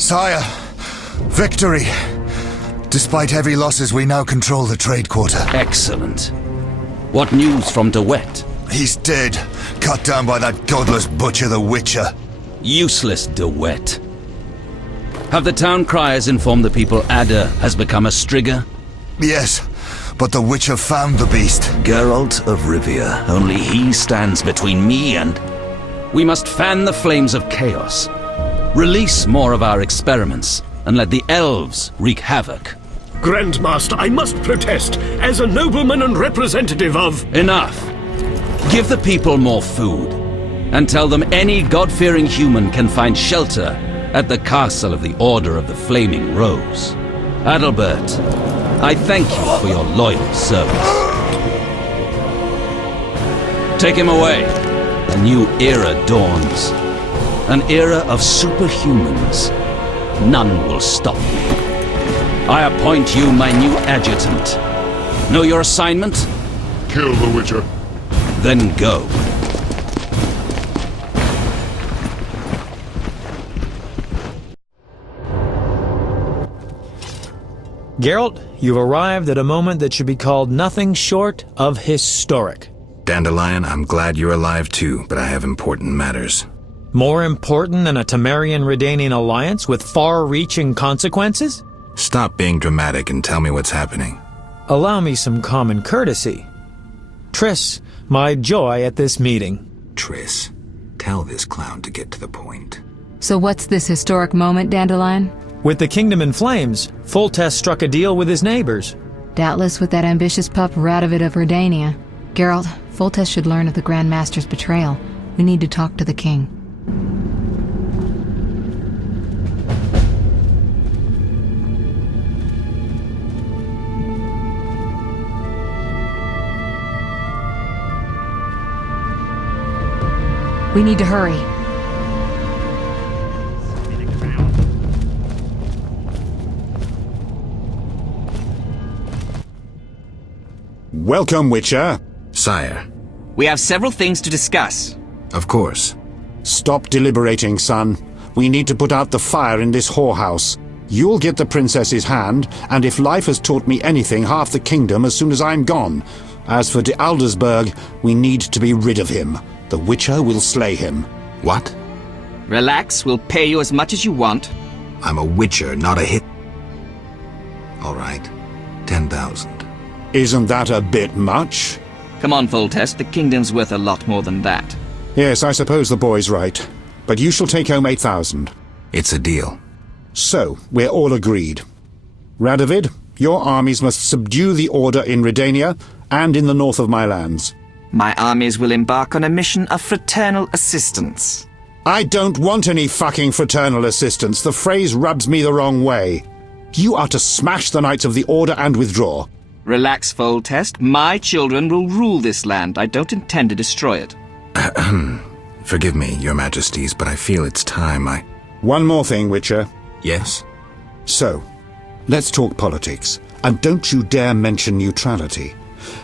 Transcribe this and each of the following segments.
Sire, victory! Despite heavy losses, we now control the trade quarter. Excellent. What news from De Wet? He's dead, cut down by that godless butcher, the Witcher. Useless De Wet. Have the town criers informed the people Ada has become a Strigger? Yes, but the Witcher found the beast. Geralt of Rivia. Only he stands between me and... We must fan the flames of chaos. Release more of our experiments, and let the elves wreak havoc. Grandmaster, I must protest, as a nobleman and representative of... Enough. Give the people more food, and tell them any God-fearing human can find shelter at the castle of the Order of the Flaming Rose. Adalbert, I thank you for your loyal service. Take him away. A new era dawns. An era of superhumans. None will stop me. I appoint you my new adjutant. Know your assignment? Kill the Witcher. Then go. Geralt, you've arrived at a moment that should be called nothing short of historic. Dandelion, I'm glad you're alive too, but I have important matters. More important than a Temerian-Redanian alliance with far-reaching consequences? Stop being dramatic and tell me what's happening. Allow me some common courtesy. Triss, my joy at this meeting. Triss, tell this clown to get to the point. So what's this historic moment, Dandelion? With the kingdom in flames, Foltest struck a deal with his neighbors. Doubtless with that ambitious pup Radovid of Redania. Geralt, Foltest should learn of the Grand Master's betrayal. We need to talk to the king. We need to hurry. Welcome, Witcher. Sire. We have several things to discuss. Of course. Stop deliberating, son. We need to put out the fire in this whorehouse. You'll get the princess's hand, and if life has taught me anything, half the kingdom as soon as I'm gone. As for de Aldersberg, we need to be rid of him. The Witcher will slay him. What? Relax, we'll pay you as much as you want. I'm a Witcher, not a hit. All right. 10,000. Isn't that a bit much? Come on, Foltest, the kingdom's worth a lot more than that. Yes, I suppose the boy's right. But you shall take home 8,000. It's a deal. So, we're all agreed. Radovid, your armies must subdue the Order in Redania and in the north of my lands. My armies will embark on a mission of fraternal assistance. I don't want any fucking fraternal assistance. The phrase rubs me the wrong way. You are to smash the Knights of the Order and withdraw. Relax, Foltest. My children will rule this land. I don't intend to destroy it. Forgive me, your majesties, but I feel it's time One more thing, Witcher. Yes? So, let's talk politics. And don't you dare mention neutrality.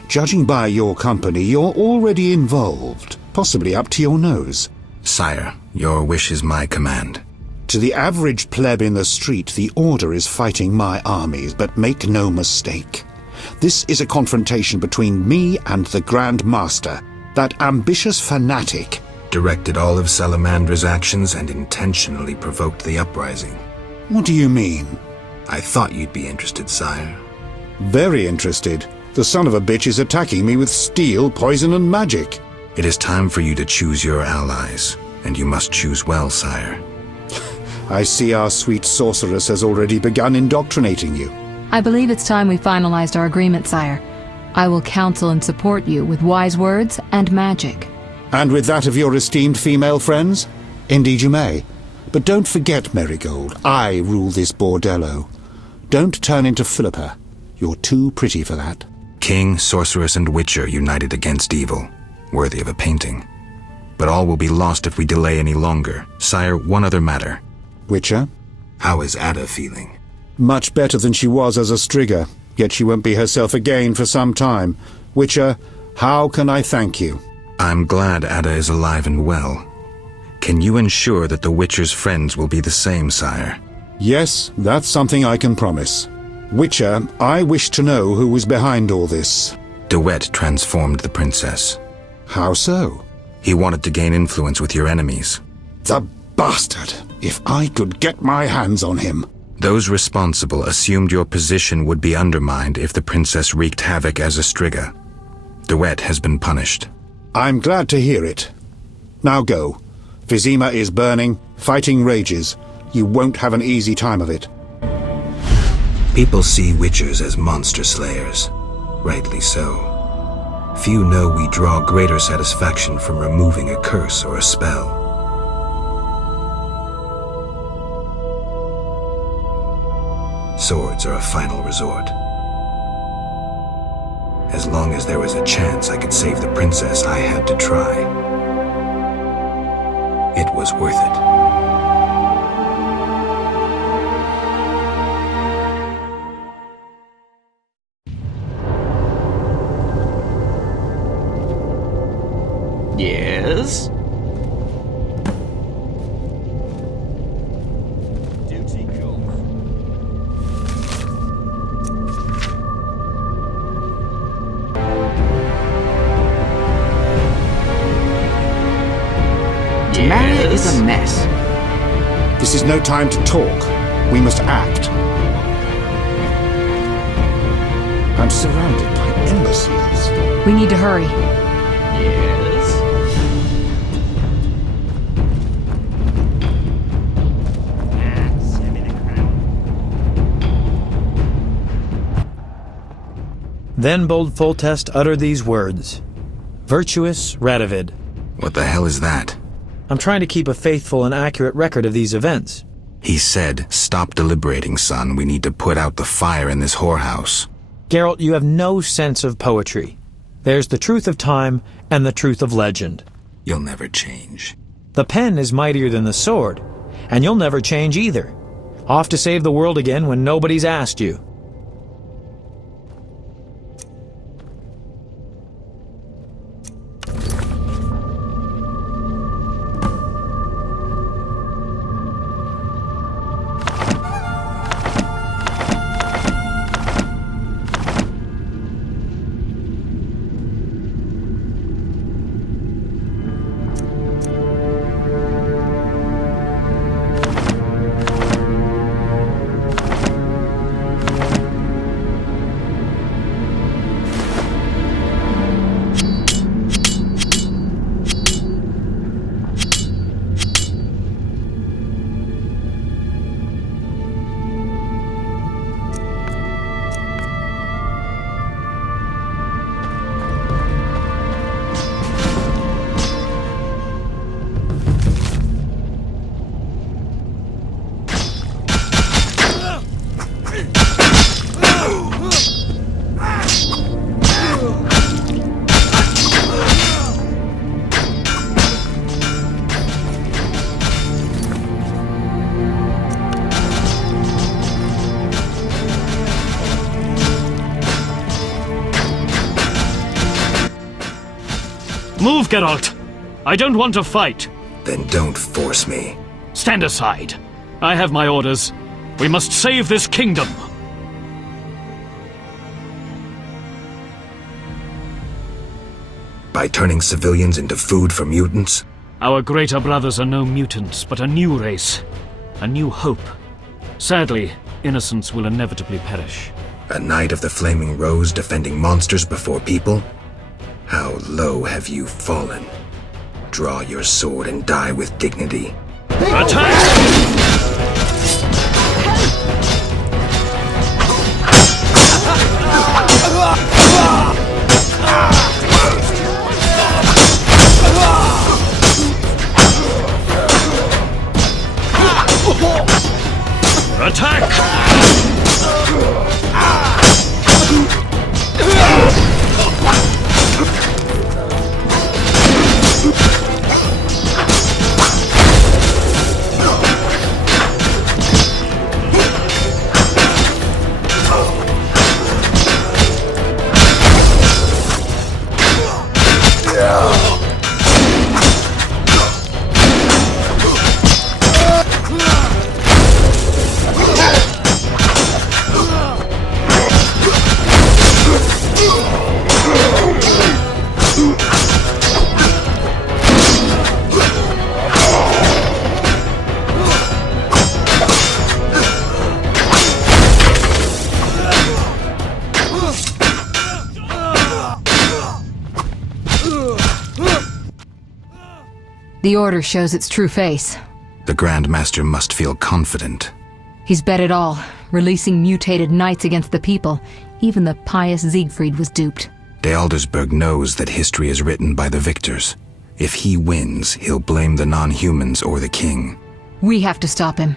Judging by your company, you're already involved. Possibly up to your nose. Sire, your wish is my command. To the average pleb in the street, the Order is fighting my armies, but make no mistake. This is a confrontation between me and the Grand Master, that ambitious fanatic. Directed all of Salamandra's actions and intentionally provoked the uprising. What do you mean? I thought you'd be interested, sire. Very interested. The son of a bitch is attacking me with steel, poison, and magic. It is time for you to choose your allies, and you must choose well, sire. I see our sweet sorceress has already begun indoctrinating you. I believe it's time we finalized our agreement, sire. I will counsel and support you with wise words and magic. And with that of your esteemed female friends? Indeed you may. But don't forget, Marigold, I rule this bordello. Don't turn into Philippa. You're too pretty for that. King, sorceress, and witcher united against evil. Worthy of a painting. But all will be lost if we delay any longer. Sire, one other matter. Witcher? How is Ada feeling? Much better than she was as a Strigger, yet she won't be herself again for some time. Witcher, how can I thank you? I'm glad Ada is alive and well. Can you ensure that the Witcher's friends will be the same, sire? Yes, that's something I can promise. Witcher, I wish to know who was behind all this. De Wet transformed the princess. How so? He wanted to gain influence with your enemies. The bastard! If I could get my hands on him. Those responsible assumed your position would be undermined if the princess wreaked havoc as a Striga. De Wet has been punished. I'm glad to hear it. Now go. Vizima is burning, fighting rages. You won't have an easy time of it. People see Witchers as monster slayers. Rightly so. Few know we draw greater satisfaction from removing a curse or a spell. Swords are a final resort. As long as there was a chance I could save the princess, I had to try. It was worth it. Yes? Temeria is a mess. This is no time to talk. We must act. I'm surrounded by imbeciles. We need to hurry. Yes? Then bold Foltest uttered these words. Virtuous Radovid. What the hell is that? I'm trying to keep a faithful and accurate record of these events. He said, "Stop deliberating, son. We need to put out the fire in this whorehouse." Geralt, you have no sense of poetry. There's the truth of time and the truth of legend. You'll never change. The pen is mightier than the sword, and you'll never change either. Off to save the world again when nobody's asked you. Move, Geralt! I don't want to fight. Then don't force me. Stand aside. I have my orders. We must save this kingdom. By turning civilians into food for mutants? Our greater brothers are no mutants, but a new race. A new hope. Sadly, innocents will inevitably perish. A knight of the Flaming Rose defending monsters before people? How low have you fallen? Draw your sword and die with dignity. Attack! The Order shows its true face. The Grand Master must feel confident. He's bet it all, releasing mutated knights against the people. Even the pious Siegfried was duped. De Aldersberg knows that history is written by the victors. If he wins, he'll blame the non-humans or the king. We have to stop him.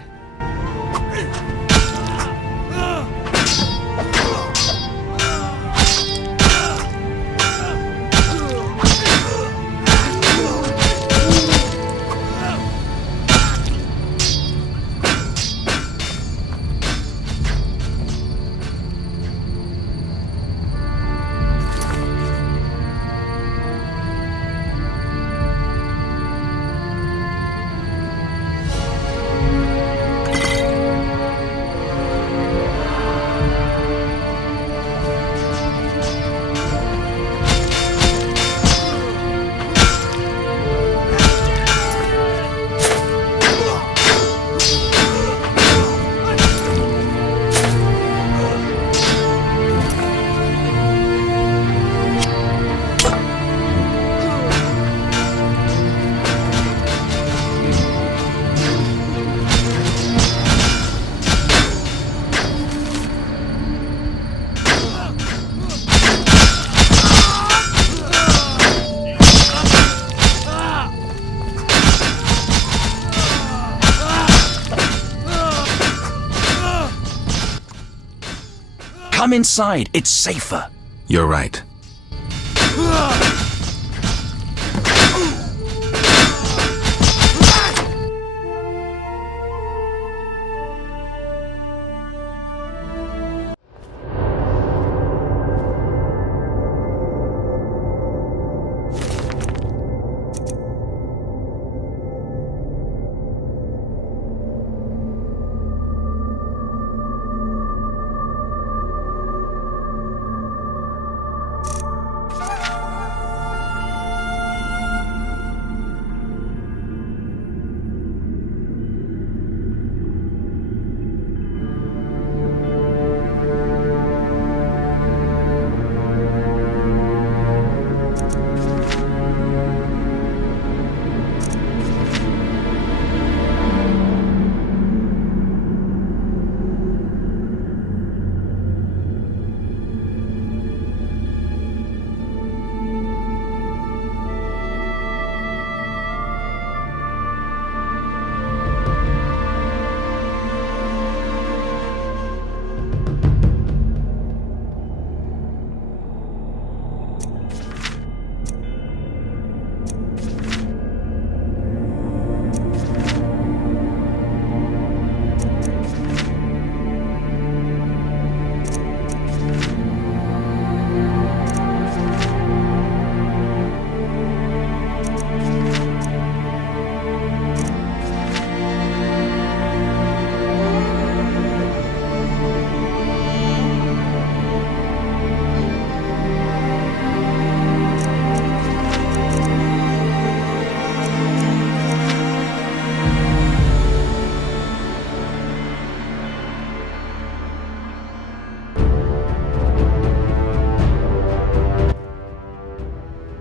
Come inside, it's safer. You're right.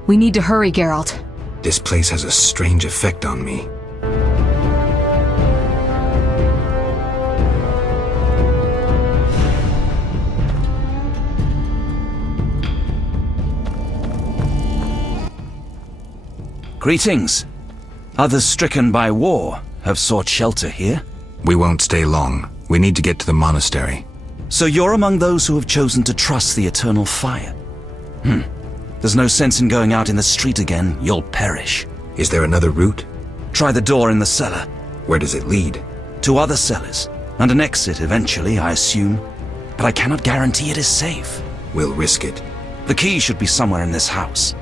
We need to hurry, Geralt. This place has a strange effect on me. Greetings. Others stricken by war have sought shelter here. We won't stay long. We need to get to the monastery. So you're among those who have chosen to trust the eternal fire. There's no sense in going out in the street again. You'll perish. Is there another route? Try the door in the cellar. Where does it lead? To other cellars, and an exit eventually, I assume. But I cannot guarantee it is safe. We'll risk it. The key should be somewhere in this house.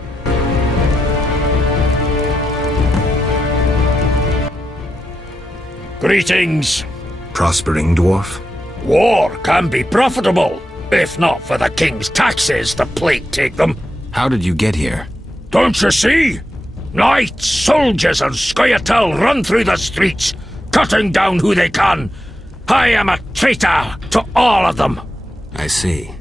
Greetings. Prospering dwarf? War can be profitable, if not for the king's taxes the plague take them. How did you get here? Don't you see? Knights, soldiers, and Sqotch run through the streets, cutting down who they can. I am a traitor to all of them. I see.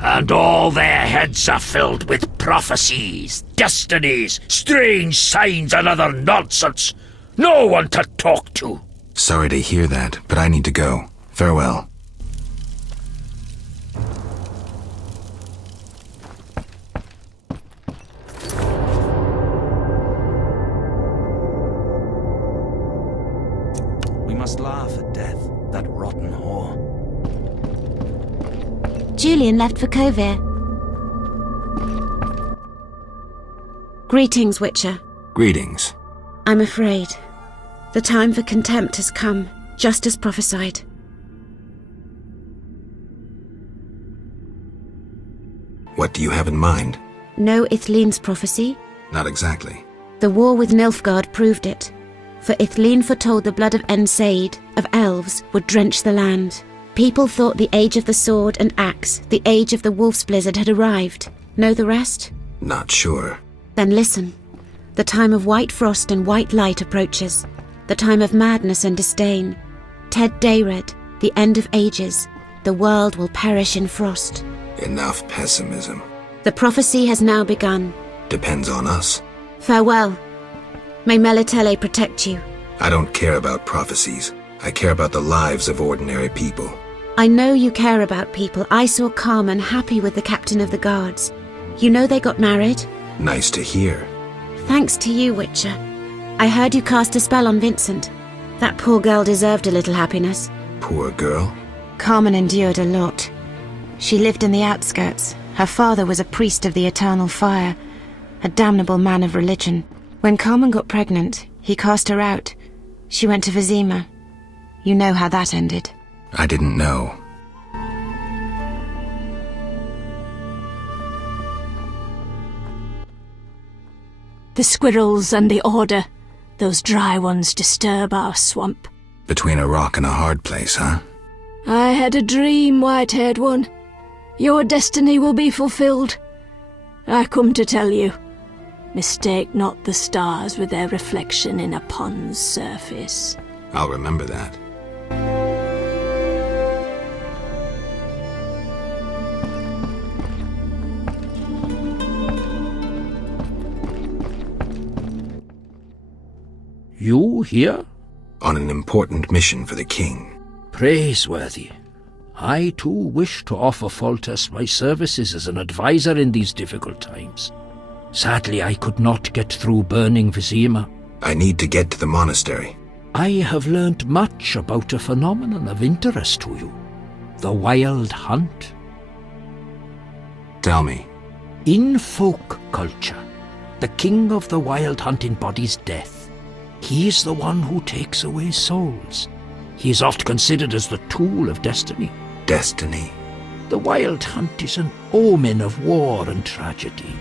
and all their heads are filled with prophecies, destinies, strange signs and other nonsense. No one to talk to. Sorry to hear that, but I need to go. Farewell. We must laugh at death, that rotten whore. Julian left for Kovir. Greetings, Witcher. Greetings. I'm afraid. The time for contempt has come, just as prophesied. What do you have in mind? Know Ithleen's prophecy? Not exactly. The war with Nilfgaard proved it. For Ithleen foretold the blood of Ensaid, of elves, would drench the land. People thought the age of the sword and axe, the age of the wolf's blizzard had arrived. Know the rest? Not sure. Then listen. The time of white frost and white light approaches. The time of madness and disdain. Ted Dayred, the end of ages. The world will perish in frost. Enough pessimism. The prophecy has now begun. Depends on us. Farewell. May Melitele protect you. I don't care about prophecies. I care about the lives of ordinary people. I know you care about people. I saw Carmen happy with the captain of the guards. You know they got married? Nice to hear. Thanks to you, Witcher. I heard you cast a spell on Vincent. That poor girl deserved a little happiness. Poor girl? Carmen endured a lot. She lived in the outskirts. Her father was a priest of the eternal fire, a damnable man of religion. When Carmen got pregnant, he cast her out. She went to Vizima. You know how that ended. I didn't know. The squirrels and the order. Those dry ones disturb our swamp. Between a rock and a hard place, huh? I had a dream, white-haired one. Your destiny will be fulfilled. I come to tell you. Mistake not the stars with their reflection in a pond's surface. I'll remember that. You here? On an important mission for the king. Praiseworthy. I too wish to offer Foltest my services as an advisor in these difficult times. Sadly, I could not get through burning Vizima. I need to get to the monastery. I have learned much about a phenomenon of interest to you. The Wild Hunt. Tell me. In folk culture, the king of the Wild Hunt embodies death. He is the one who takes away souls. He is oft considered as the tool of destiny. Destiny? The Wild Hunt is an omen of war and tragedy.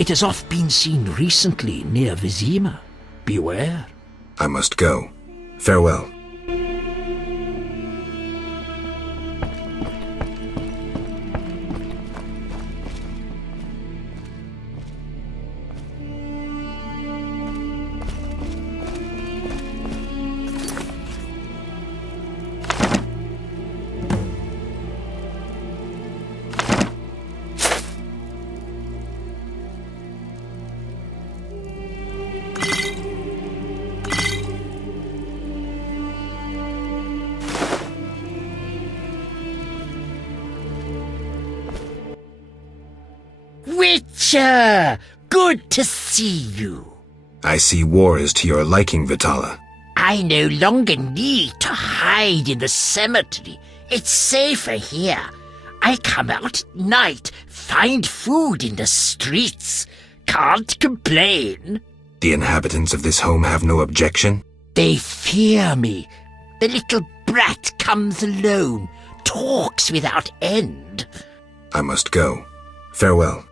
It has oft been seen recently near Vizima. Beware. I must go. Farewell. Witcher! Good to see you. I see war is to your liking, Vitala. I no longer need to hide in the cemetery. It's safer here. I come out at night, find food in the streets. Can't complain. The inhabitants of this home have no objection? They fear me. The little brat comes alone, talks without end. I must go. Farewell.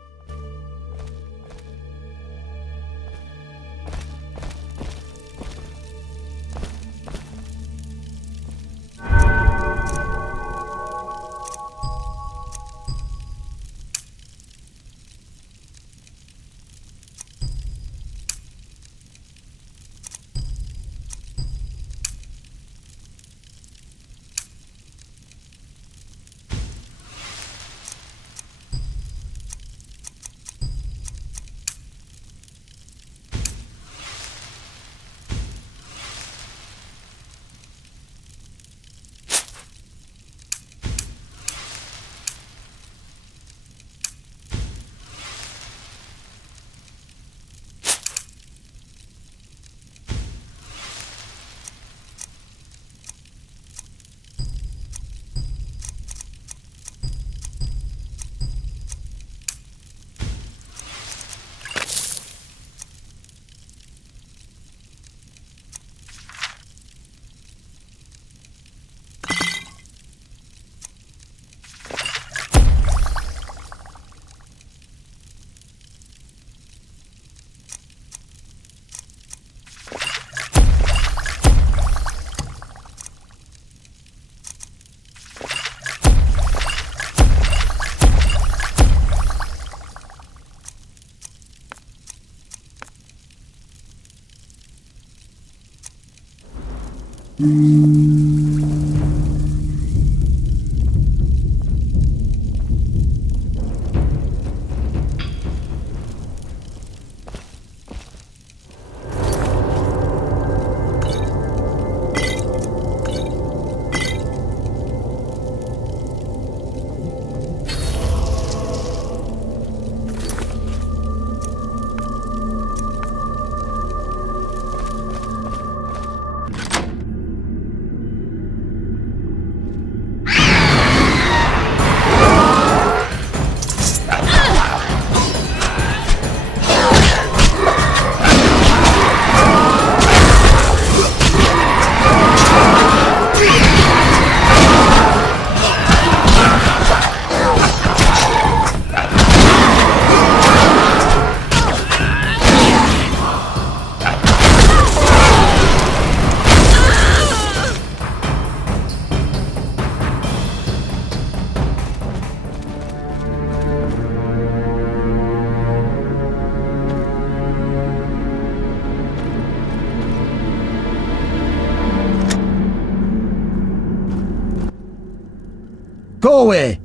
Go away!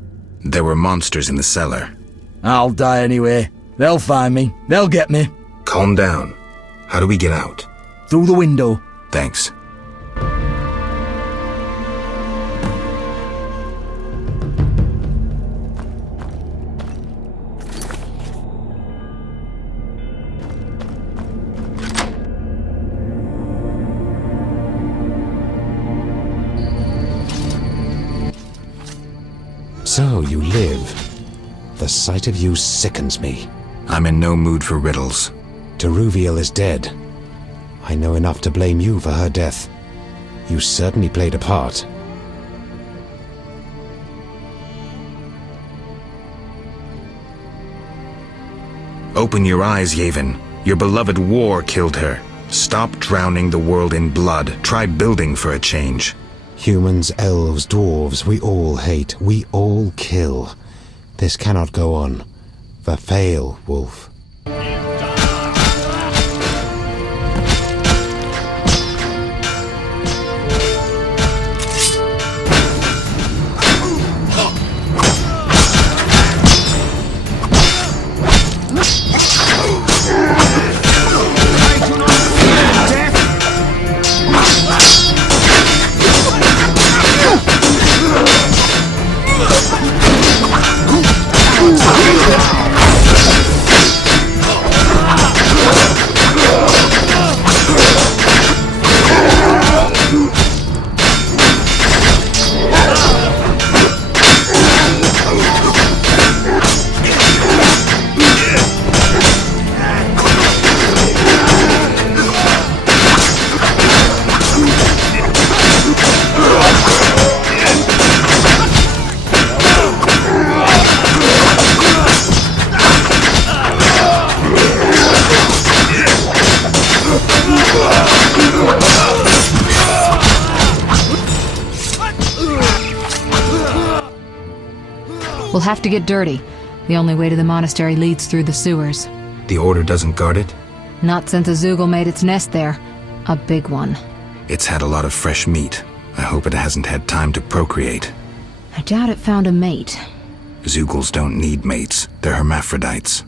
There were monsters in the cellar. I'll die anyway. They'll find me. They'll get me. Calm down. How do we get out? Through the window. Thanks. So you live. The sight of you sickens me. I'm in no mood for riddles. Teruviel is dead. I know enough to blame you for her death. You certainly played a part. Open your eyes, Yavin. Your beloved war killed her. Stop drowning the world in blood. Try building for a change. Humans, elves, dwarves, we all hate, we all kill. This cannot go on. Verfail, Wolf. We'll have to get dirty. The only way to the monastery leads through the sewers. The Order doesn't guard it? Not since a Zoogle made its nest there. A big one. It's had a lot of fresh meat. I hope it hasn't had time to procreate. I doubt it found a mate. Zoogles don't need mates. They're hermaphrodites.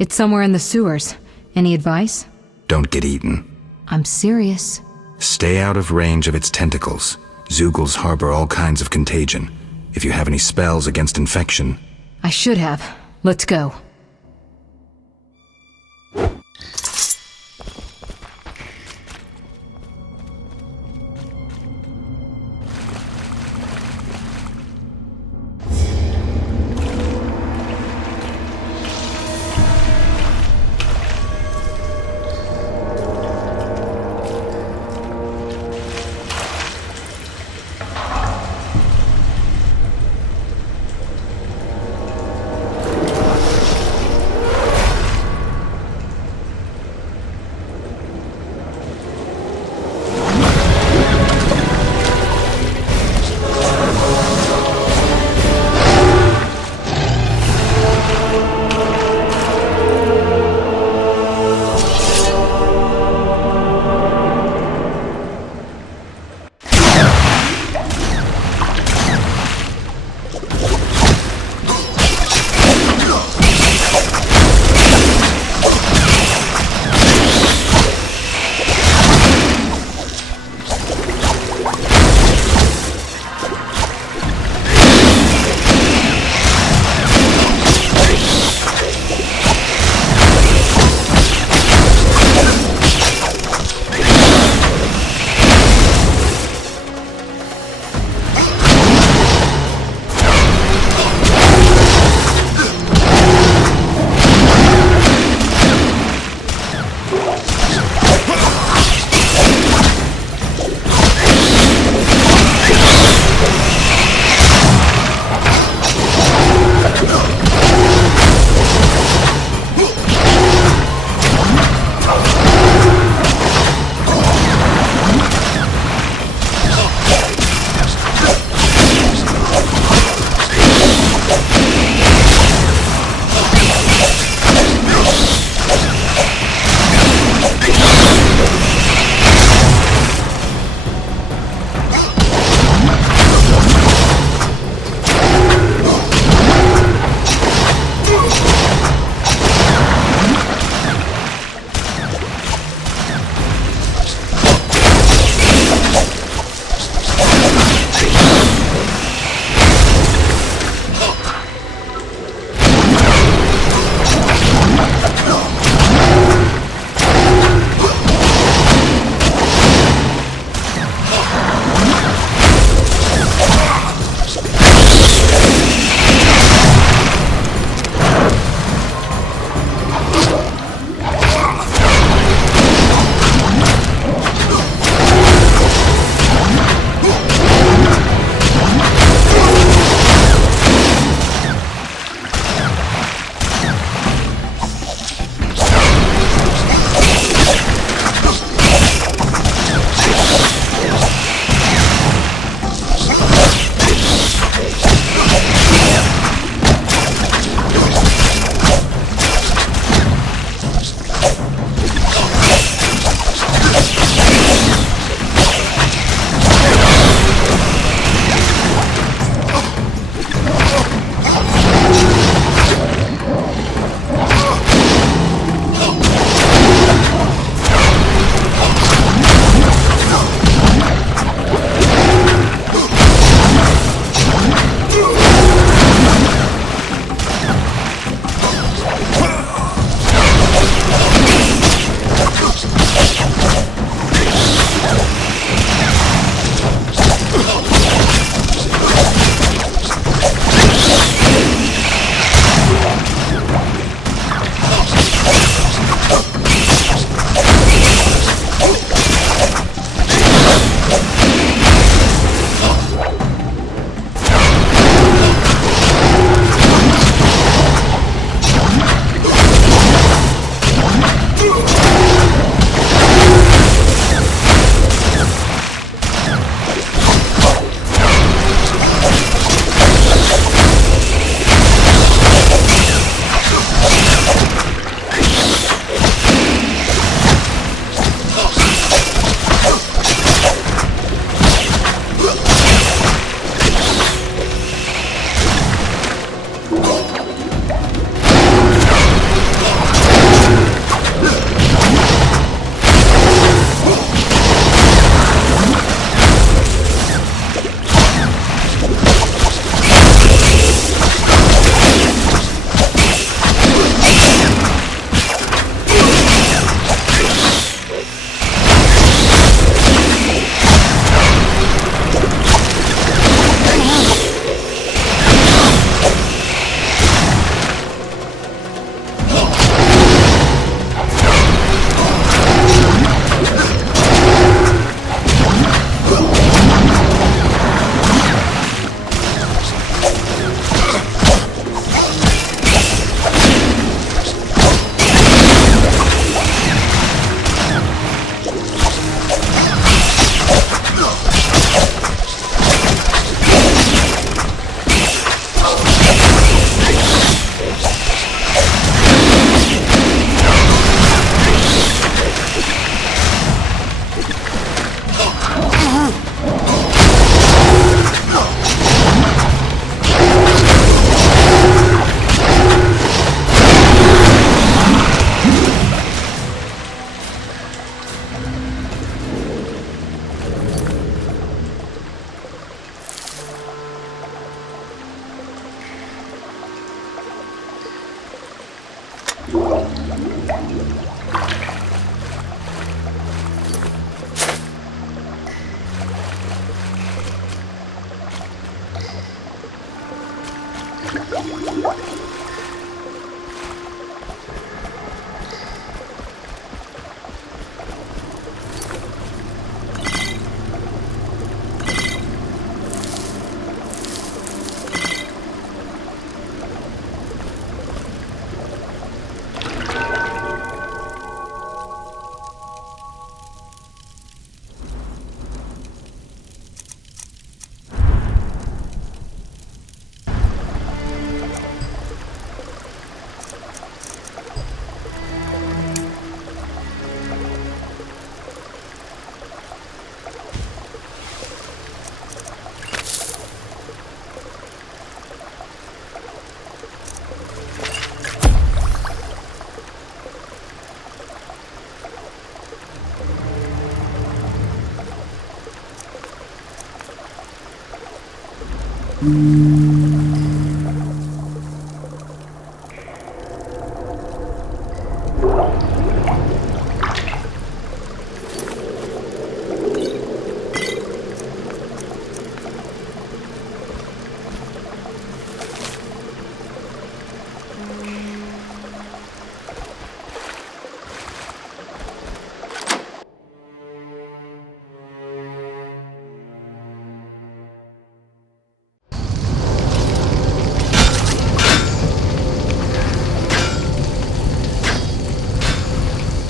It's somewhere in the sewers. Any advice? Don't get eaten. I'm serious. Stay out of range of its tentacles. Zoogles harbor all kinds of contagion. If you have any spells against infection... I should have. Let's go.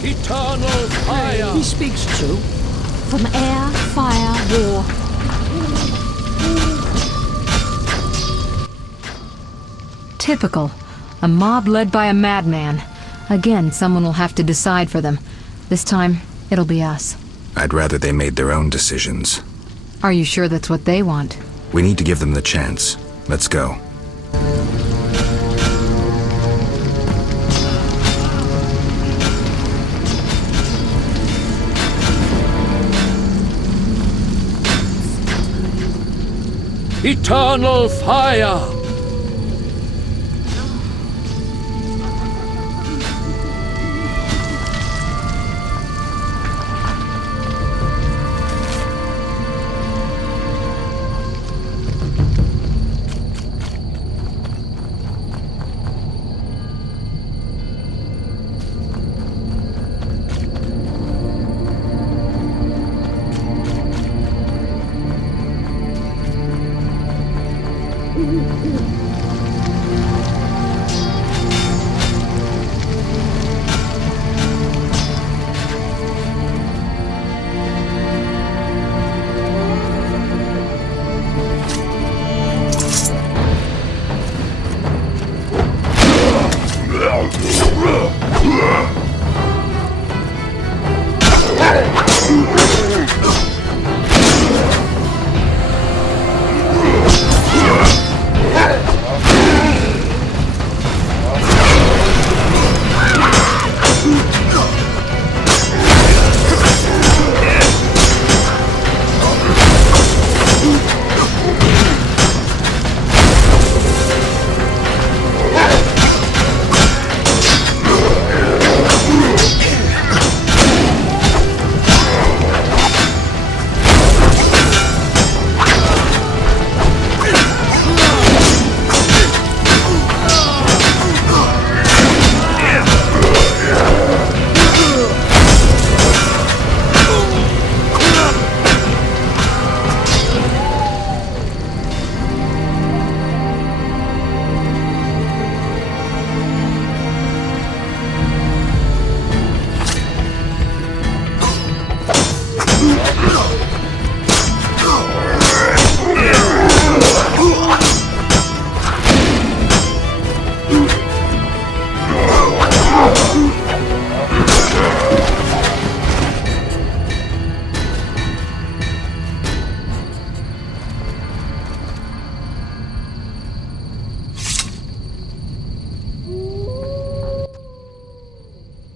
Eternal fire! He speaks true. From air, fire, war. Typical. A mob led by a madman. Again, someone will have to decide for them. This time, it'll be us. I'd rather they made their own decisions. Are you sure that's what they want? We need to give them the chance. Let's go. Eternal fire!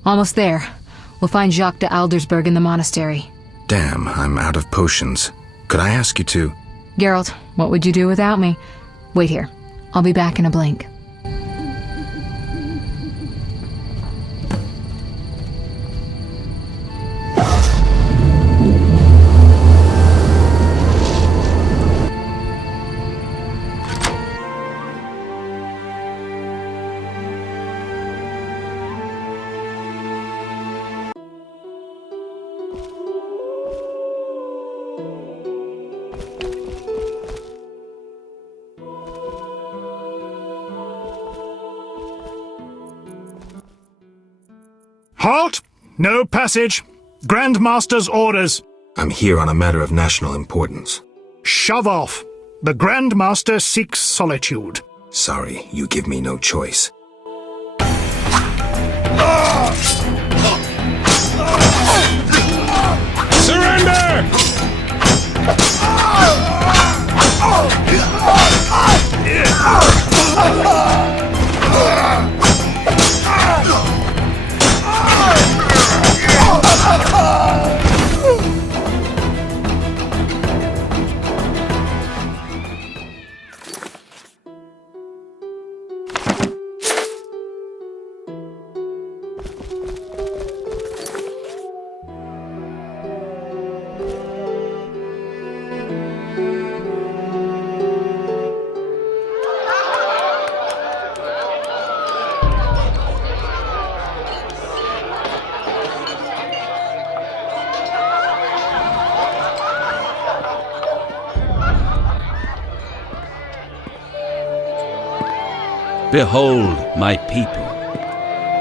Almost there. We'll find Jacques de Aldersberg in the monastery. Damn, I'm out of potions. Could I ask you to... Geralt, what would you do without me? Wait here. I'll be back in a blink. Halt! No passage. Grandmaster's orders. I'm here on a matter of national importance. Shove off. The Grandmaster seeks solitude. Sorry, you give me no choice. Surrender! Behold my people.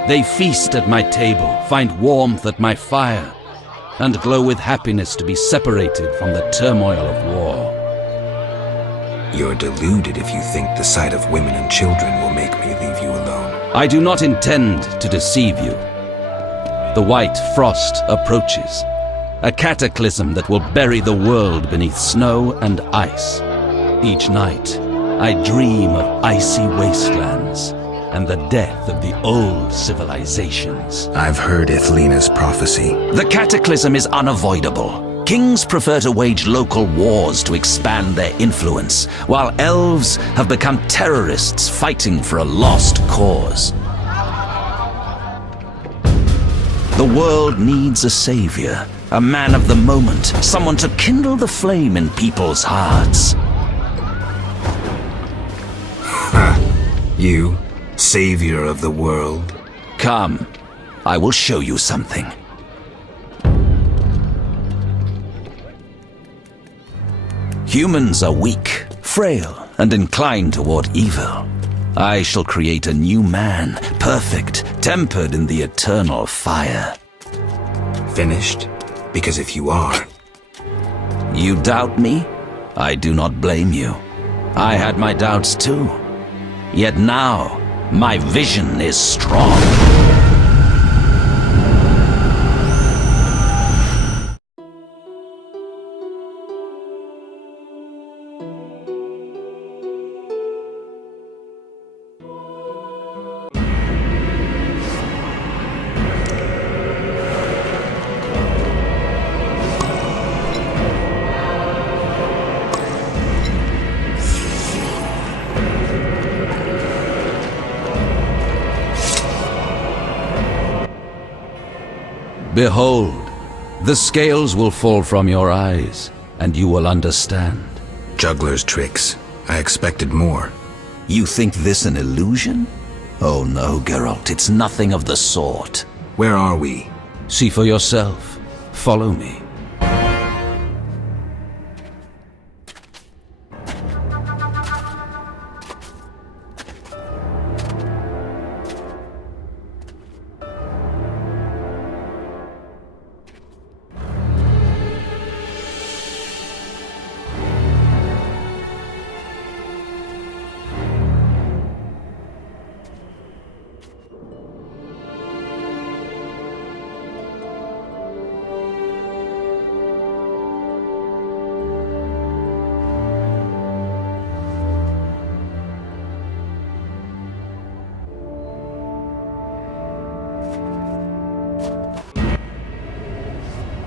They feast at my table, find warmth at my fire, and glow with happiness to be separated from the turmoil of war. You're deluded if you think the sight of women and children will make me leave you alone. I do not intend to deceive you. The white frost approaches, a cataclysm that will bury the world beneath snow and ice. Each night, I dream of icy wastelands and the death of the old civilizations. I've heard Ithlina's prophecy. The cataclysm is unavoidable. Kings prefer to wage local wars to expand their influence, while elves have become terrorists fighting for a lost cause. The world needs a savior, a man of the moment, someone to kindle the flame in people's hearts. You, savior of the world? Come, I will show you something. Humans are weak, frail, and inclined toward evil. I shall create a new man, perfect, tempered in the eternal fire. Finished? Because if you are... You doubt me? I do not blame you. I had my doubts too. Yet now, my vision is strong. Behold, the scales will fall from your eyes, and you will understand. Juggler's tricks. I expected more. You think this an illusion? Oh no, Geralt, it's nothing of the sort. Where are we? See for yourself. Follow me.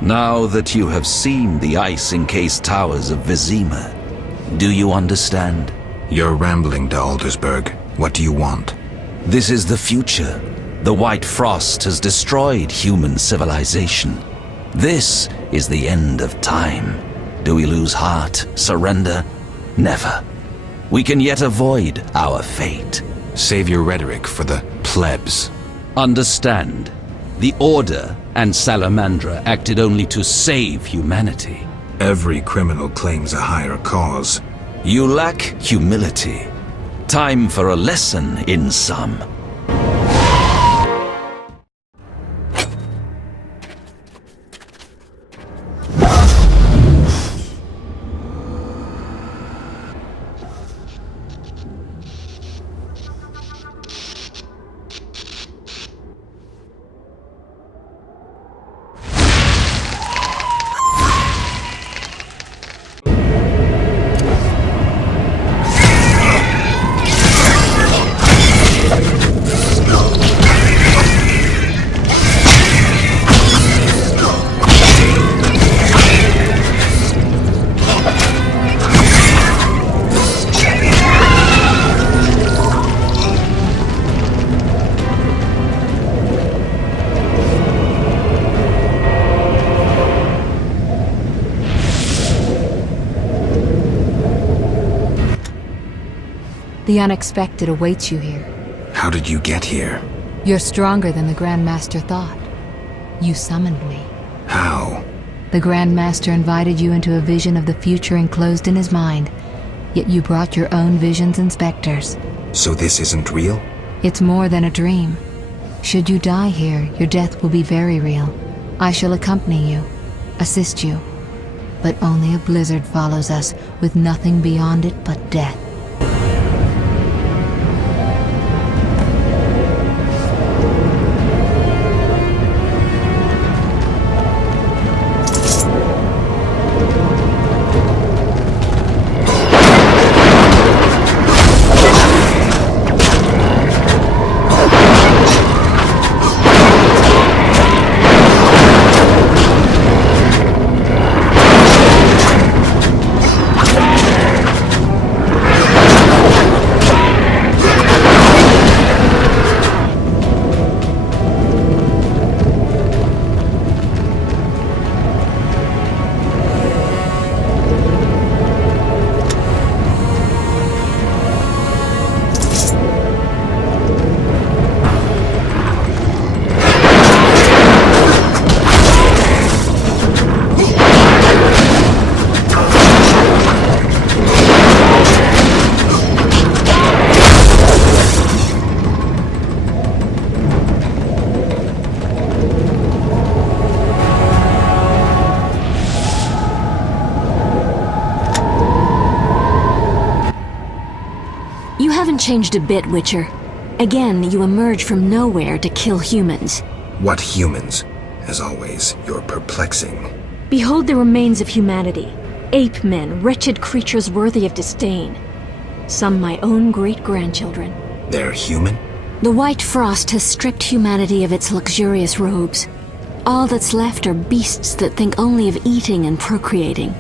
Now that you have seen the ice-encased towers of Vizima, do you understand? You're rambling to Aldersburg. What do you want? This is the future. The white frost has destroyed human civilization. This is the end of time. Do we lose heart, surrender? Never. We can yet avoid our fate. Save your rhetoric for the plebs. Understand. The Order and Salamandra acted only to save humanity. Every criminal claims a higher cause. You lack humility. Time for a lesson in some. The unexpected awaits you here. How did you get here? You're stronger than the Grand Master thought. You summoned me. How? The Grand Master invited you into a vision of the future enclosed in his mind. Yet you brought your own visions and specters. So this isn't real? It's more than a dream. Should you die here, your death will be very real. I shall accompany you, assist you. But only a blizzard follows us, with nothing beyond it but death. Changed a bit, Witcher. Again, you emerge from nowhere to kill humans. What humans? As always, you're perplexing. Behold the remains of humanity. Ape men, wretched creatures worthy of disdain. Some my own great-grandchildren. They're human? The white frost has stripped humanity of its luxurious robes. All that's left are beasts that think only of eating and procreating.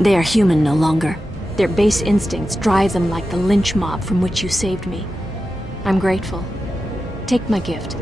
They are human no longer. Their base instincts drive them like the lynch mob from which you saved me. I'm grateful. Take my gift.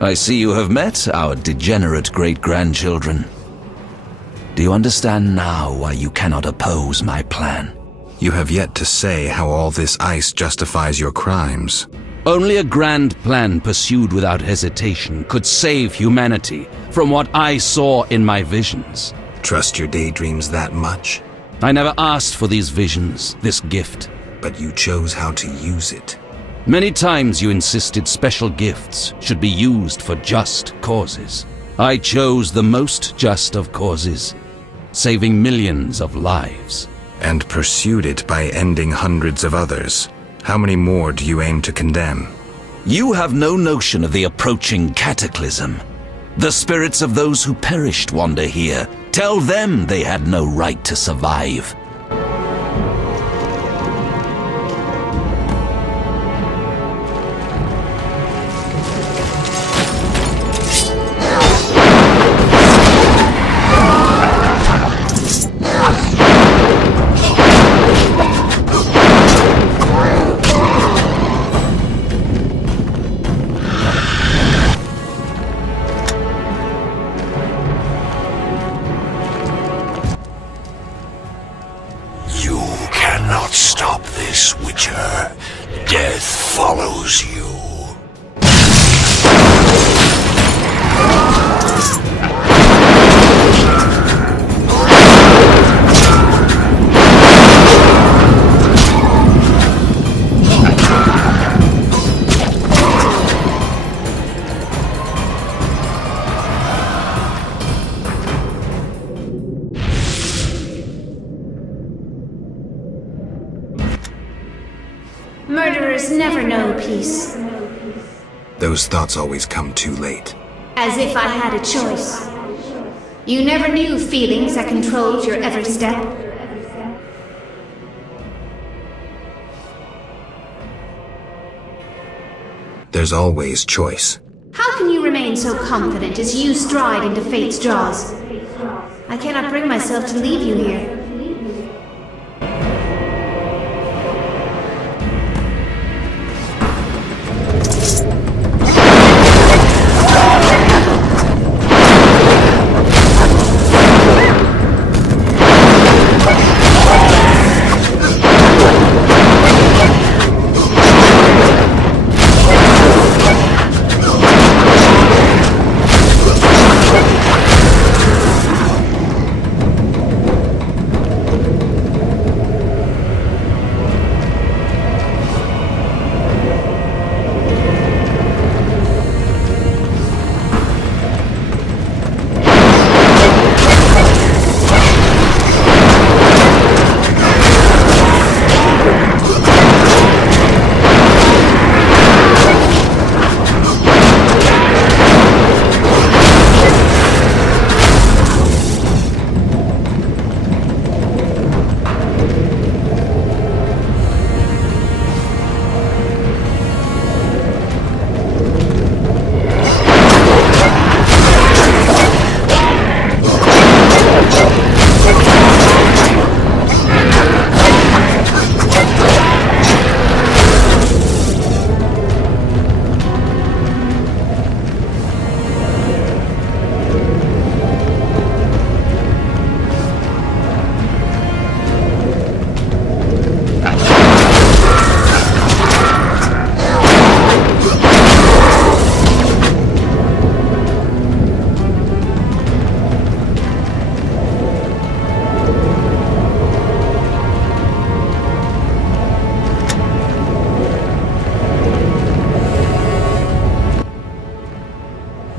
I see you have met our degenerate great-grandchildren. Do you understand now why you cannot oppose my plan? You have yet to say how all this ice justifies your crimes. Only a grand plan pursued without hesitation could save humanity from what I saw in my visions. Trust your daydreams that much? I never asked for these visions, this gift. But you chose how to use it. Many times you insisted special gifts should be used for just causes. I chose the most just of causes, saving millions of lives. And pursued it by ending hundreds of others. How many more do you aim to condemn? You have no notion of the approaching cataclysm. The spirits of those who perished wander here. Tell them they had no right to survive. Murderers never know peace. Those thoughts always come too late. As if I had a choice. You never knew feelings that controlled your every step. There's always choice. How can you remain so confident as you stride into fate's jaws? I cannot bring myself to leave you here.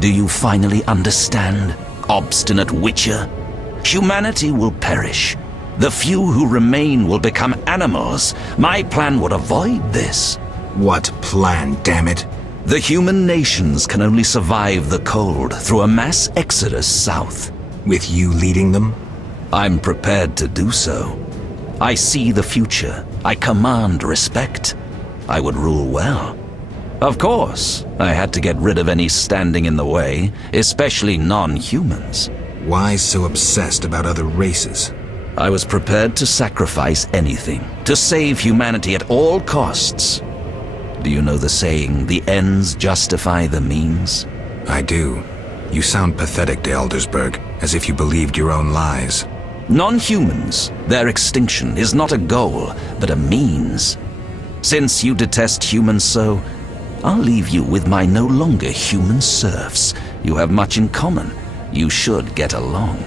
Do you finally understand, obstinate Witcher? Humanity will perish. The few who remain will become animals. My plan would avoid this. What plan, damn it? The human nations can only survive the cold through a mass exodus south. With you leading them? I'm prepared to do so. I see the future. I command respect. I would rule well. Of course, I had to get rid of any standing in the way, especially non-humans. Why so obsessed about other races? I was prepared to sacrifice anything, to save humanity at all costs. Do you know the saying, the ends justify the means? I do. You sound pathetic to Eldersburg, as if you believed your own lies. Non-humans, their extinction is not a goal, but a means. Since you detest humans so, I'll leave you with my no longer human serfs. You have much in common. You should get along.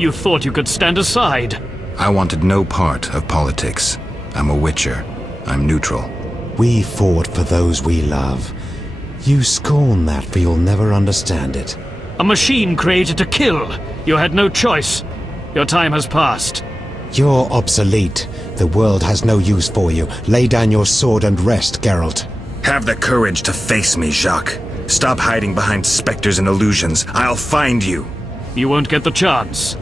You thought you could stand aside. I wanted no part of politics. I'm a Witcher. I'm neutral. We fought for those we love. You scorn that, for you'll never understand it. A machine created to kill. You had no choice. Your time has passed. You're obsolete. The world has no use for you. Lay down your sword and rest, Geralt. Have the courage to face me, Jacques. Stop hiding behind specters and illusions. I'll find you. You won't get the chance.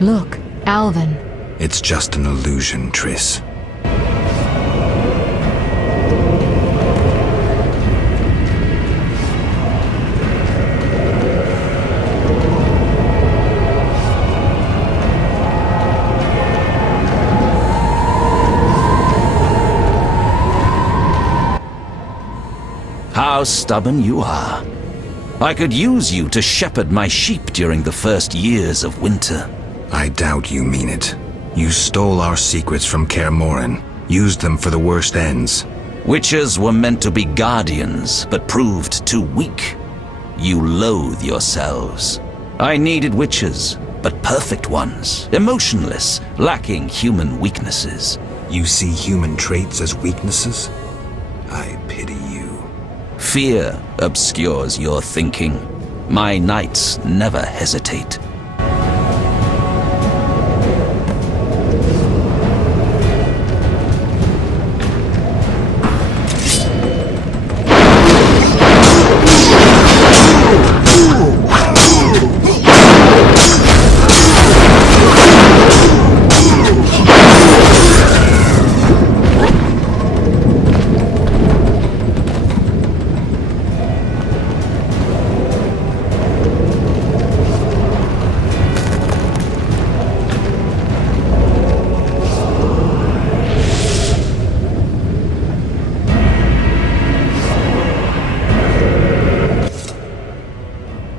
Look, Alvin. It's just an illusion, Triss. How stubborn you are. I could use you to shepherd my sheep during the first years of winter. I doubt you mean it. You stole our secrets from Kaer Morhen, used them for the worst ends. Witches were meant to be guardians, but proved too weak. You loathe yourselves. I needed witches, but perfect ones, emotionless, lacking human weaknesses. You see human traits as weaknesses? I pity you. Fear obscures your thinking. My knights never hesitate.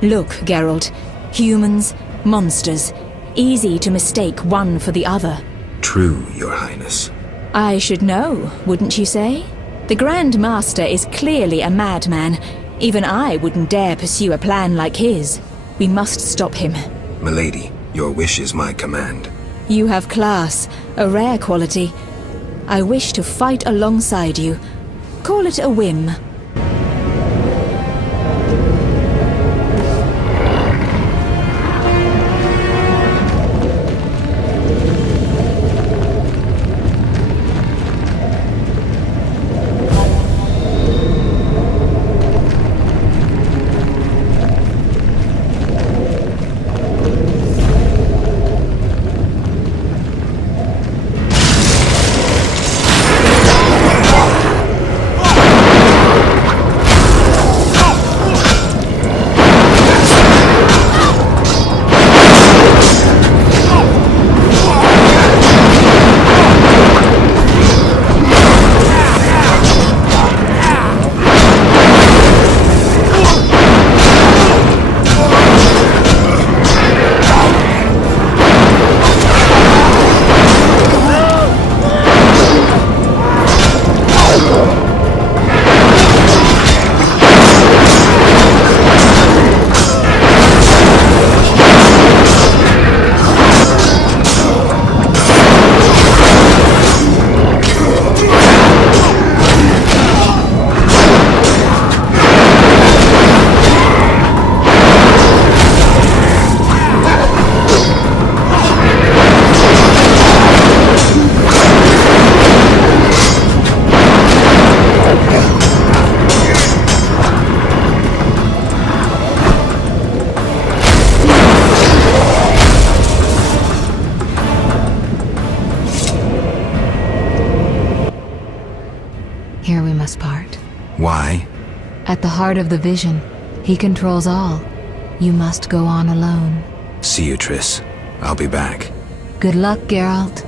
Look, Geralt. Humans, monsters. Easy to mistake one for the other. True, Your Highness. I should know, wouldn't you say? The Grand Master is clearly a madman. Even I wouldn't dare pursue a plan like his. We must stop him. Milady, your wish is my command. You have class, a rare quality. I wish to fight alongside you. Call it a whim. Here we must part. Why? At the heart of the vision, he controls all. You must go on alone. See you, Triss. I'll be back. Good luck, Geralt.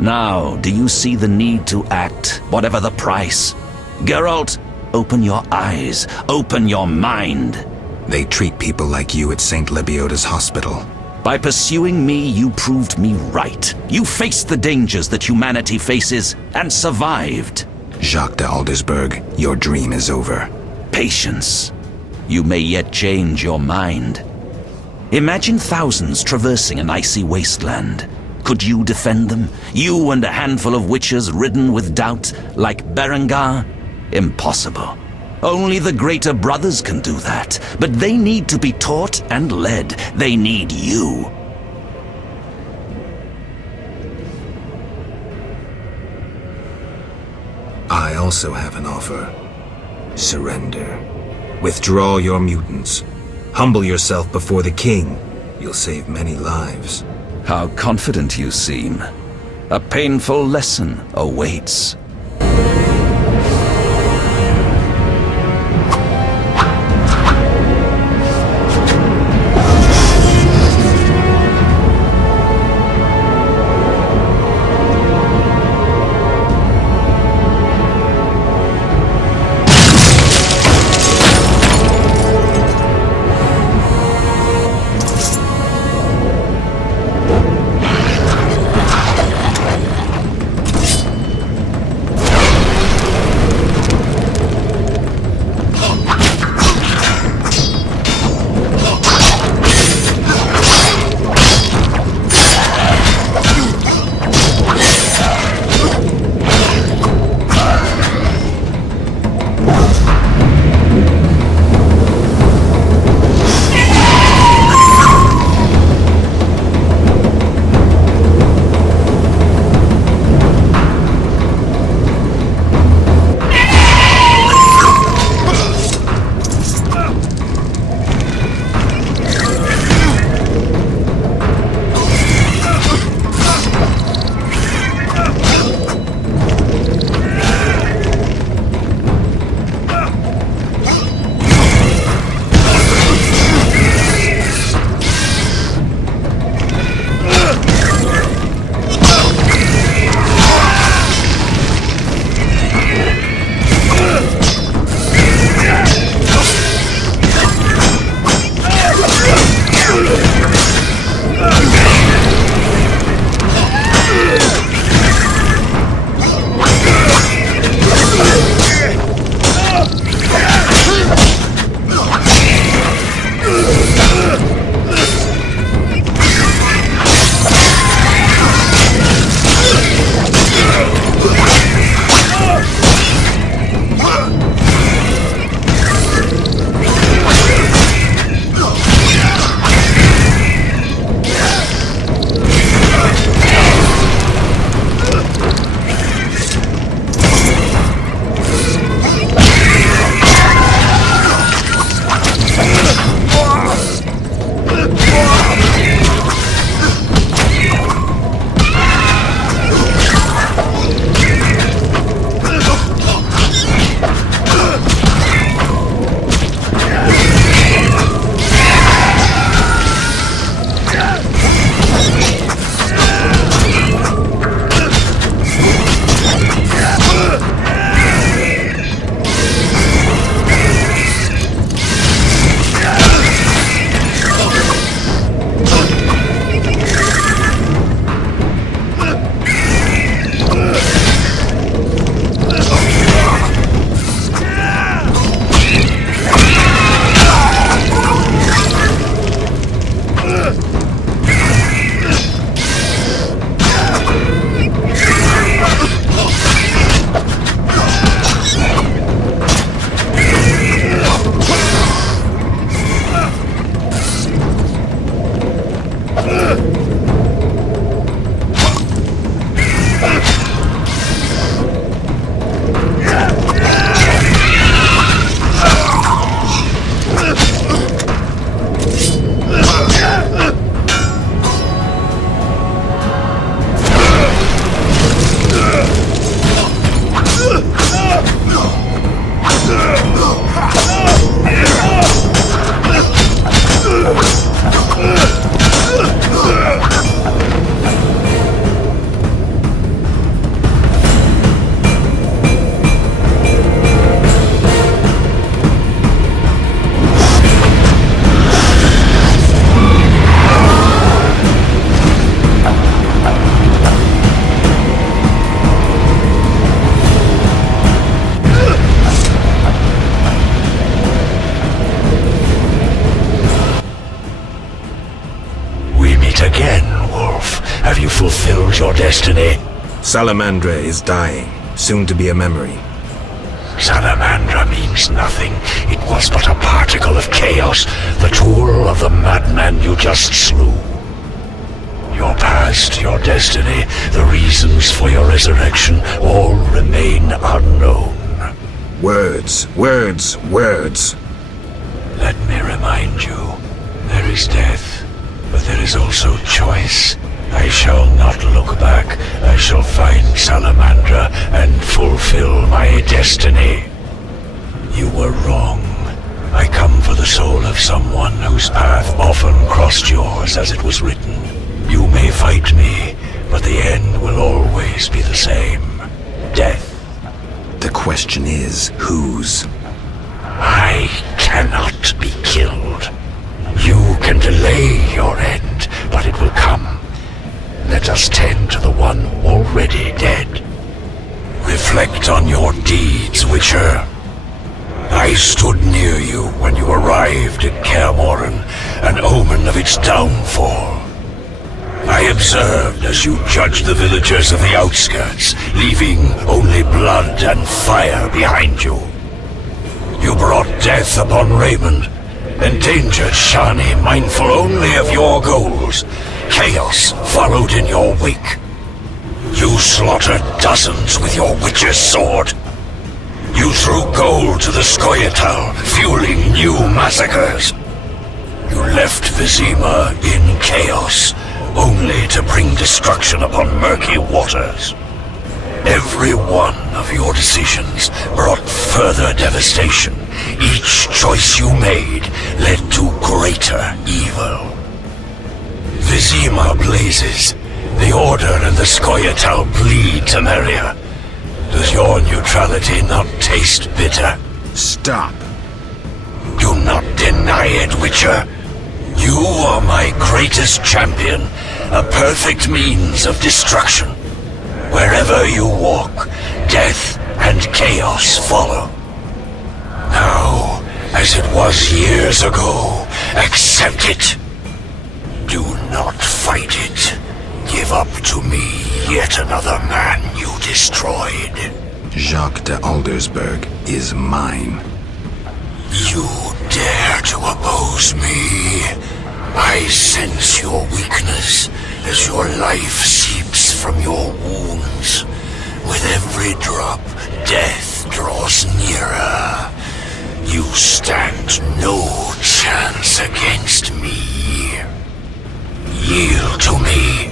Now, do you see the need to act, whatever the price? Geralt, open your eyes, open your mind. They treat people like you at St. Lebioda's hospital. By pursuing me, you proved me right. You faced the dangers that humanity faces, and survived. Jacques de Aldersberg, your dream is over. Patience. You may yet change your mind. Imagine thousands traversing an icy wasteland. Could you defend them? You and a handful of witches ridden with doubt, like Berengar? Impossible. Only the greater brothers can do that. But they need to be taught and led. They need you. I also have an offer. Surrender. Withdraw your mutants. Humble yourself before the king. You'll save many lives. How confident you seem. A painful lesson awaits. destiny. Salamandra is dying, soon to be a memory. Salamandra means nothing. It was but a particle of chaos, the tool of the madman you just slew. Your past, your destiny, the reasons for your resurrection, all remain unknown. Words, words, words. Let me remind you, there is death, but there is also choice. I shall not look back. I shall find Salamandra and fulfill my destiny. You were wrong. I come for the soul of someone whose path often crossed yours as it was written. You may fight me, but the end will always be the same. Death. The question is, whose? I cannot be killed. You can delay your end, but it will come. Let us tend to the one already dead. Reflect on your deeds, Witcher. I stood near you when you arrived at Kaer Morhen, an omen of its downfall. I observed as you judged the villagers of the outskirts, leaving only blood and fire behind you. You brought death upon Raymond, endangered Shani, mindful only of your goals. Chaos followed in your wake. You slaughtered dozens with your witch's sword. You threw gold to the Sqotch, fueling new massacres. You left Vizima in chaos, only to bring destruction upon murky waters. Every one of your decisions brought further devastation. Each choice you made led to greater evil. Vizima blazes. The Order and the Sqotch bleed Temeria. Does your neutrality not taste bitter? Stop. Do not deny it, Witcher. You are my greatest champion, a perfect means of destruction. Wherever you walk, death and chaos follow. Now, as it was years ago, accept it. Do not fight it. Give up to me yet another man you destroyed. Jacques de Aldersberg is mine. You dare to oppose me? I sense your weakness as your life seeps from your wounds. With every drop, death draws nearer. You stand no chance against me. Yield to me.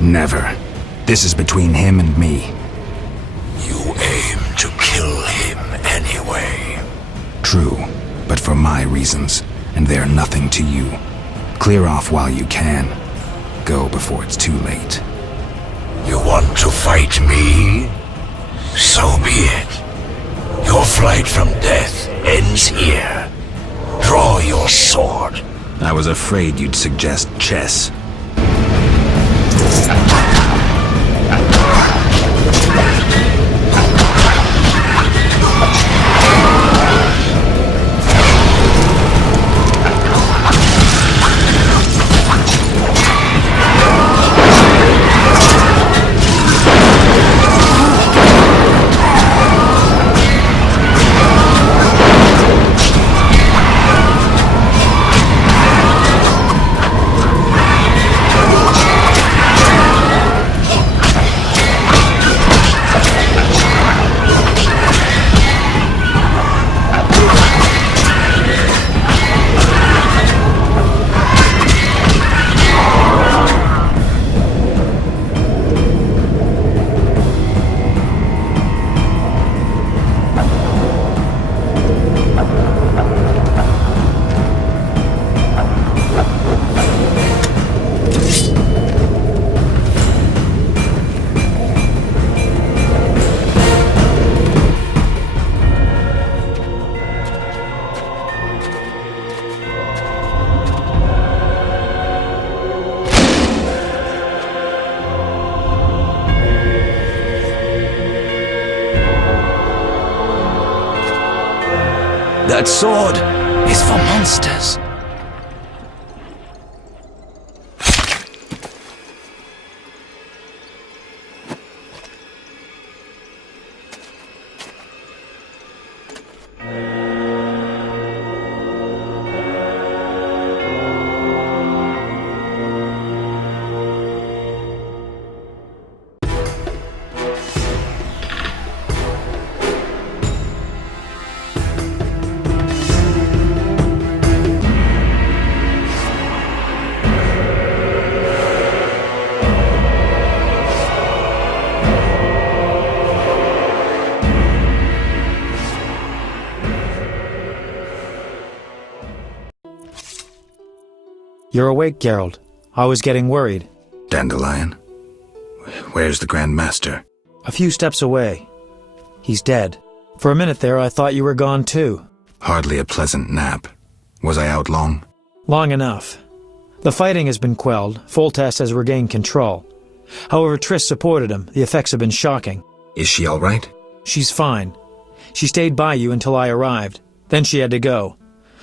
Never. This is between him and me. You aim to kill him anyway. True, but for my reasons, and they're nothing to you. Clear off while you can. Go before it's too late. You want to fight me? So be it. Your flight from death ends here. Draw your sword. I was afraid you'd suggest chess. That sword is for monsters. You're awake, Geralt. I was getting worried. Dandelion? Where's the Grand Master? A few steps away. He's dead. For a minute there, I thought you were gone too. Hardly a pleasant nap. Was I out long? Long enough. The fighting has been quelled. Foltest has regained control. However, Triss supported him. The effects have been shocking. Is she all right? She's fine. She stayed by you until I arrived. Then she had to go.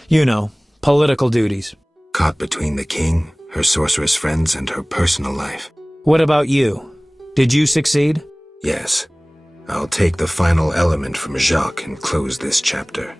You know, political duties. Caught between the king, her sorceress friends, and her personal life. What about you? Did you succeed? Yes. I'll take the final element from Jacques and close this chapter.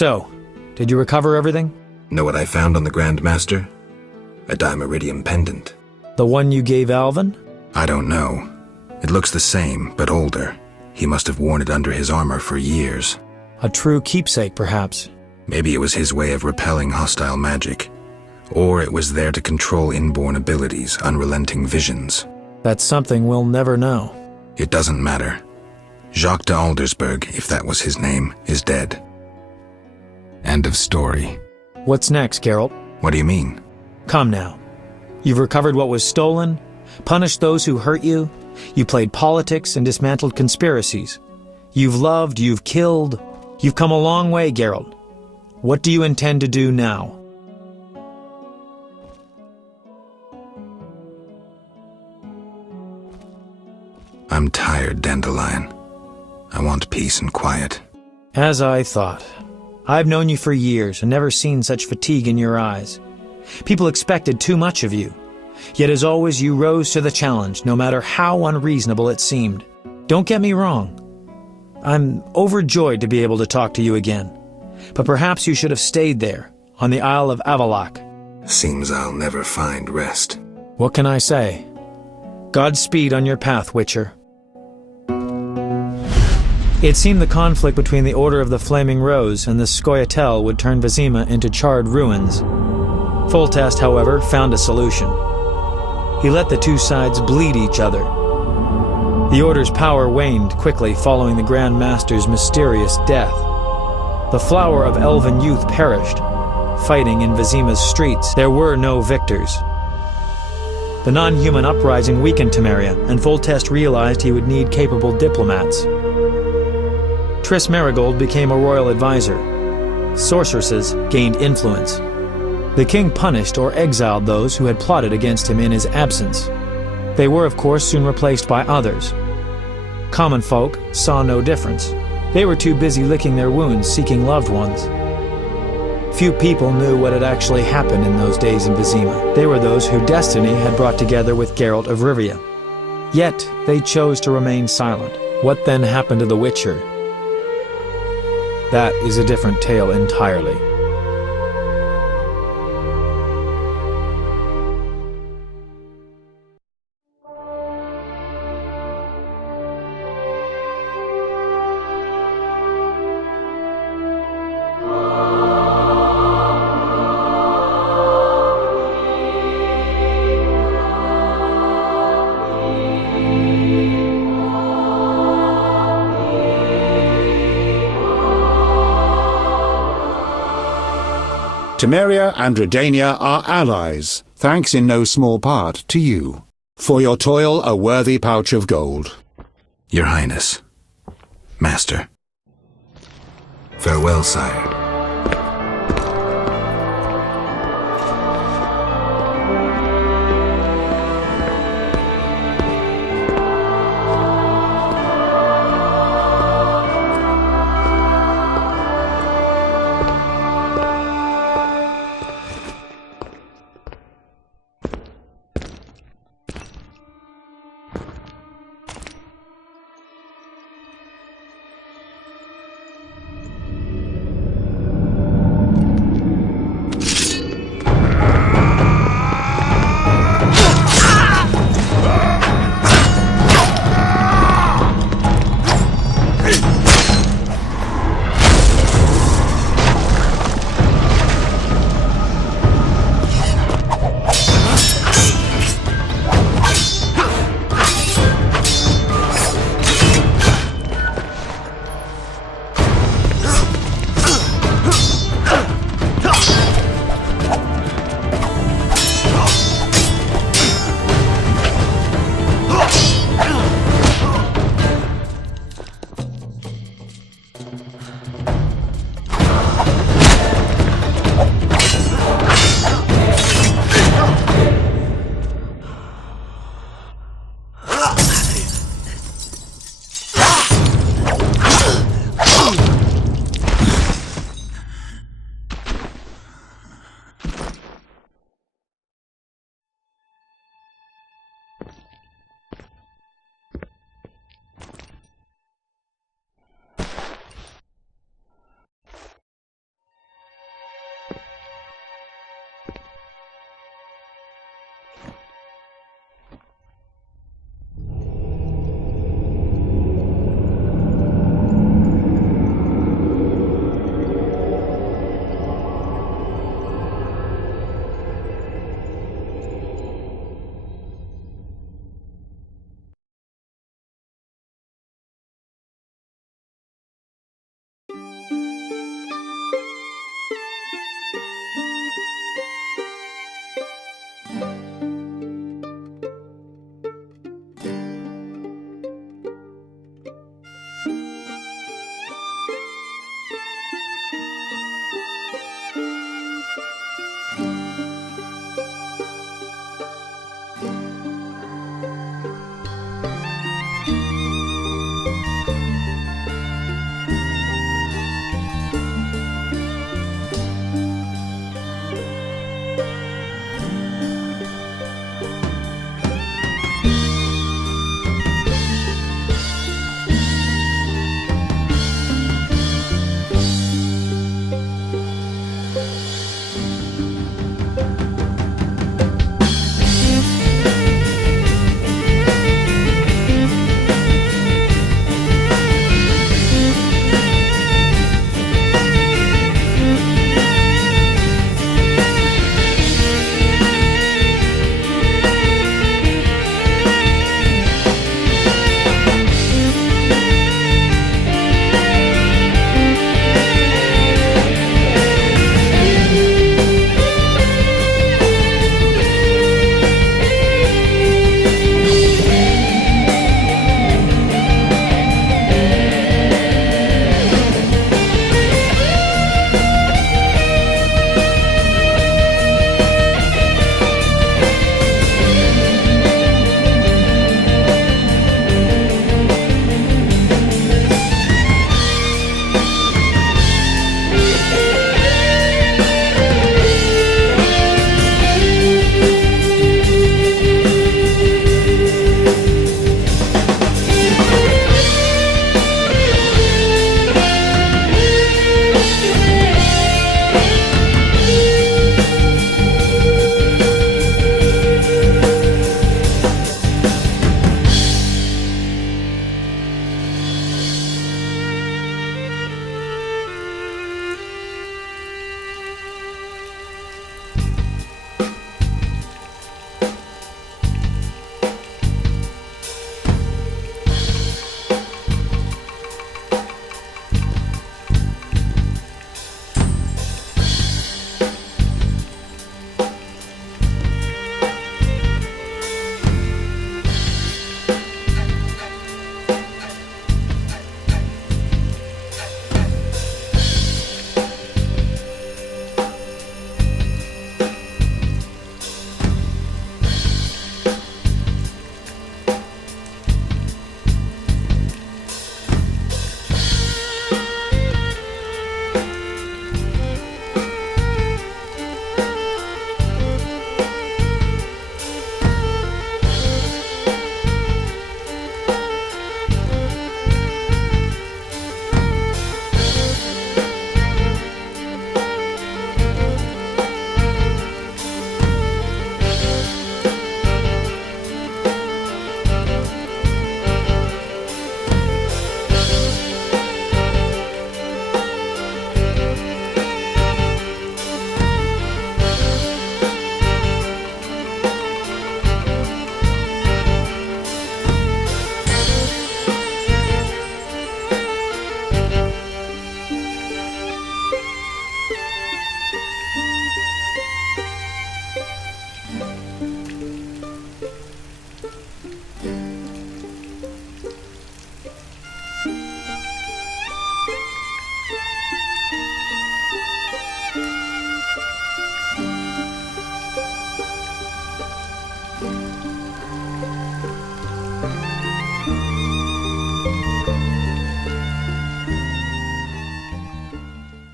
So, did you recover everything? Know what I found on the Grand Master? A dimeridium pendant. The one you gave Alvin? I don't know. It looks the same, but older. He must have worn it under his armor for years. A true keepsake, perhaps. Maybe it was his way of repelling hostile magic. Or it was there to control inborn abilities, unrelenting visions. That's something we'll never know. It doesn't matter. Jacques de Aldersberg, if that was his name, is dead. End of story. What's next, Geralt? What do you mean? Come now. You've recovered what was stolen, punished those who hurt you, you played politics and dismantled conspiracies. You've loved, you've killed. You've come a long way, Geralt. What do you intend to do now? I'm tired, Dandelion. I want peace and quiet. As I thought. I've known you for years and never seen such fatigue in your eyes. People expected too much of you. Yet as always, you rose to the challenge, no matter how unreasonable it seemed. Don't get me wrong. I'm overjoyed to be able to talk to you again. But perhaps you should have stayed there, on the Isle of Avallac'h. Seems I'll never find rest. What can I say? Godspeed on your path, Witcher. It seemed the conflict between the Order of the Flaming Rose and the Sqotch would turn Vizima into charred ruins. Foltest, however, found a solution. He let the two sides bleed each other. The Order's power waned quickly following the Grand Master's mysterious death. The flower of elven youth perished. Fighting in Vizima's streets, there were no victors. The non-human uprising weakened Temeria, and Foltest realized he would need capable diplomats. Triss Merigold became a royal advisor. Sorceresses gained influence. The king punished or exiled those who had plotted against him in his absence. They were, of course, soon replaced by others. Common folk saw no difference. They were too busy licking their wounds, seeking loved ones. Few people knew what had actually happened in those days in Vizima. They were those who destiny had brought together with Geralt of Rivia. Yet, they chose to remain silent. What then happened to the Witcher? That is a different tale entirely. Temeria and Redania are allies, thanks in no small part to you. For your toil, a worthy pouch of gold. Your Highness. Master. Farewell, sire.